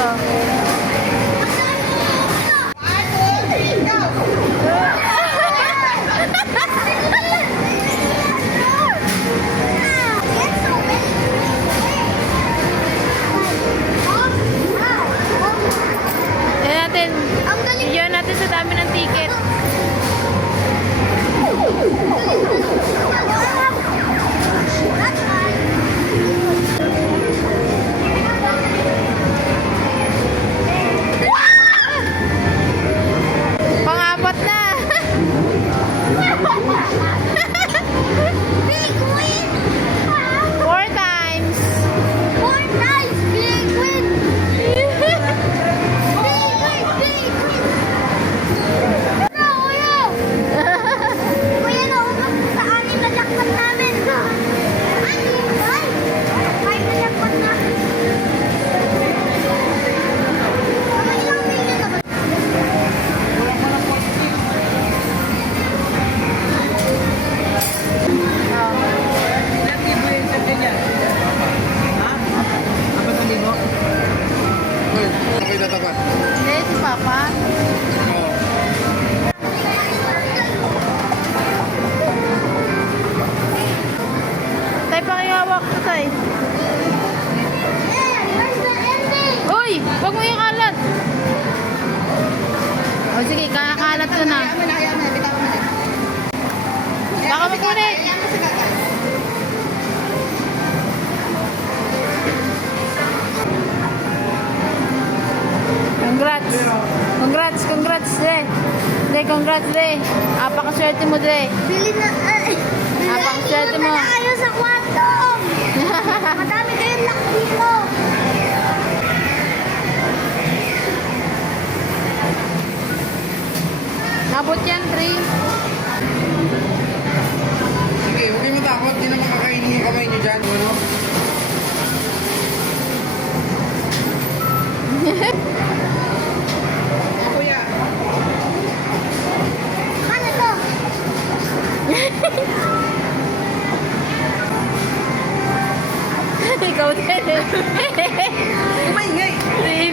dito. Bigyan natin sa dami ng ticket. Pang-apat na. Big win! 4 times. 4 times! Big win! Big win! Big win! No, kuya! Kuya, naubos ko sa 6 na jackpot namin. Ay, 5 na jackpot namin. Mga ilang million na ba? Hindi, si Papa. Tay, pakihawak ko, Tay. Where's the ending? Uy! Huwag mo yung kalat. O sige, kakalat ko na. Baka makunit. Congrats. Congrats, congrats, Dre. Dre, congrats, Dre. Apakaswerte mo, Dre. Bili na, Apakaswerte mo. na tayo sa kwarto. Madami kayong lock dito. Nabot yan, 3. Sige, huwag kayo matakot. Hindi naman kakainin yung kamay niyo dyan. Ano? Kuya. Ano to? Ikaw din. Umay, ngay!